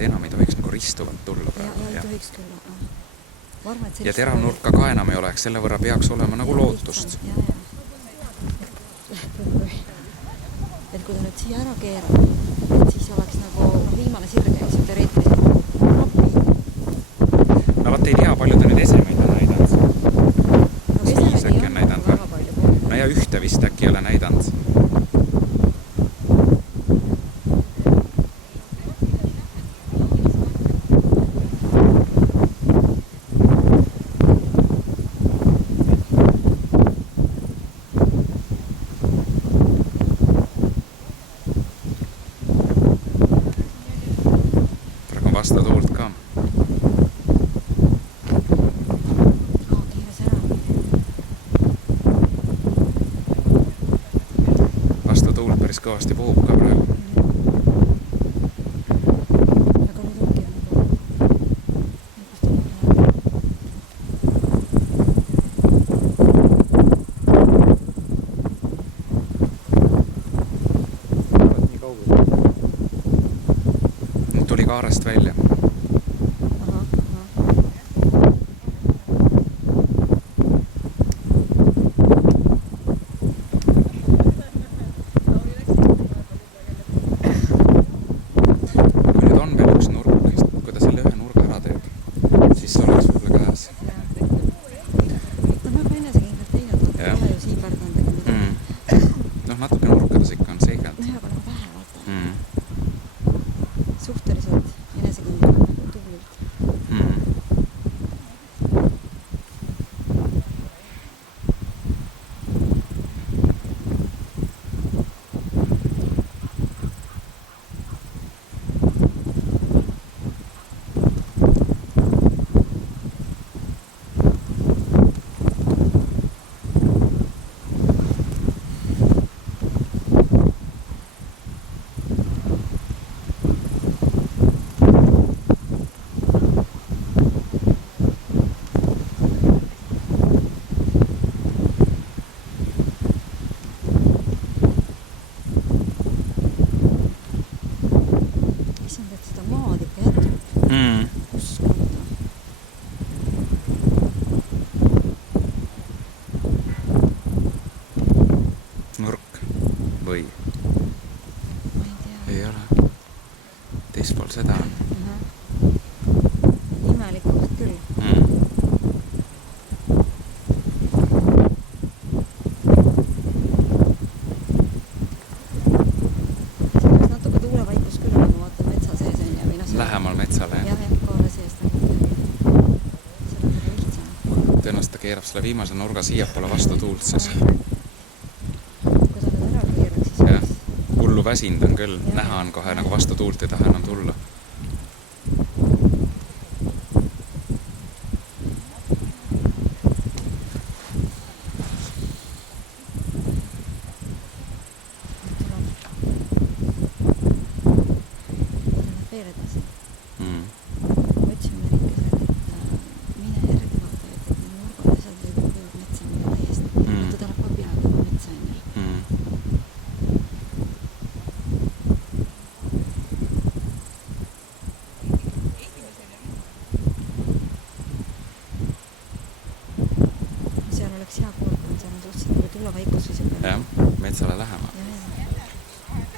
sealt enam ei tohiks nagu ristuvalt tulla praegu. Ja ei tohiks küll. Ja teravnurka ka enam ei oleks, selle võrra peaks olema nagu lootust. Et kui ta nüüd siia ära keerab, siis oleks nagu viimane sirge, eks ju, teoreetiliselt. No vaat ei tea, palju ta nüüd esemeid on näidanud. No esemeid ei on väga palju. No ja ühte vist äkki ei ole näidanud. Vastu tuult ka. Vastu tuult päris kõvasti puhub ka praegu. Aga nüüd ongi Nüüd tuli kaarest välja. Natuke nurkades ikka on seigand. No aga vähe vaata. Suhteliselt enesekindel tublilt. Seda maad ikka jätkub. Uskumata. Nurk või? Ma ei tea. Ei ole. Teispool seda on. Imelikult küll. Lähemal metsale. Jah, koole seest on midagi. See on nagu lihtsam. Tõenäoliselt ta keerab selle viimase nurga siiapoole vastu tuult siis. Kui ta nüüd ära keeraks, siis jah, hullu väsind on küll. Näha on kohe nagu vastu tuult ei taha enam tulla. Jah, metsale lähema.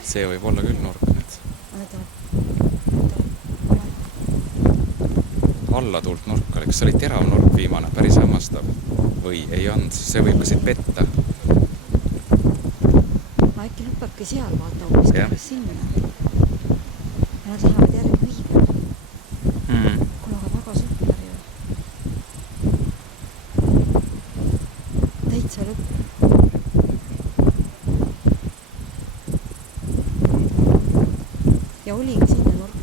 See võib olla küll nurk nüüd. Alla tuult nurk oli, kas oli terav nurk viimane, päris hämmastav? Või ei olnud, see võib ka siit petta. Ma äkki lõppebki seal vaata hoopis käes sinna. Ja nad lähevad järgi õigel. Kuule, aga väga super ju. Täitsa lõpp. Ja oligi sinna nurk.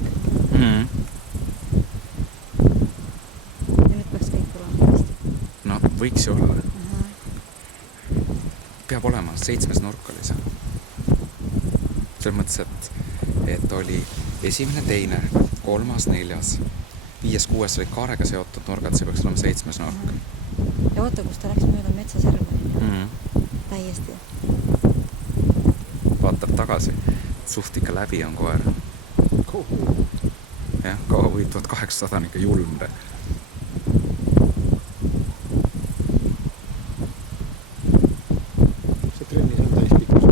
Ja nüüd peaks kõik olema vist. No, võiks ju olla. Peab olema, 7 nurk oli seal. Selles mõttes, et oli 1., 2., 3., 4., 5., 6. olid kaarega seotud nurgad, see peaks olema 7. nurk. Ja vaata, kus ta läks mööda metsaserva. Täiesti. Vaatab tagasi. Suht ikka läbi on koer. jah, kaua või 1800 on ikka julm. See trennis on täispikkus.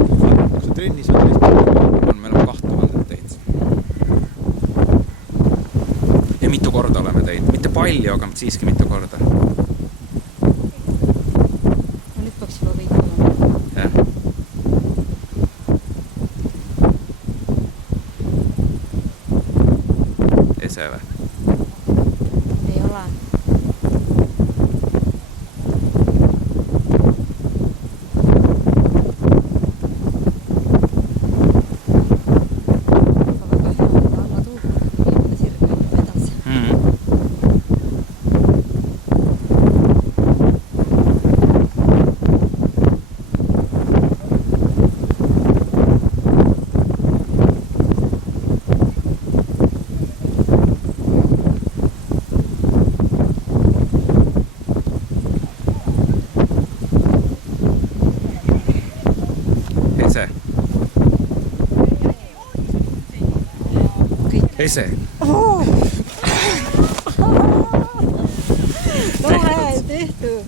See trennis on täispikkus. On, meil on 2 tuhandet teid. Ja mitu korda oleme teid. Mitte palju, aga siiski mitu korda. No nüüd peaks juba kõik olema. Jah. Ese või? Ei ole. Aga väga hea, et alla tuugu, kui viimane sirg on vedas. Ese. Kõik. Ese. Tore tehtud.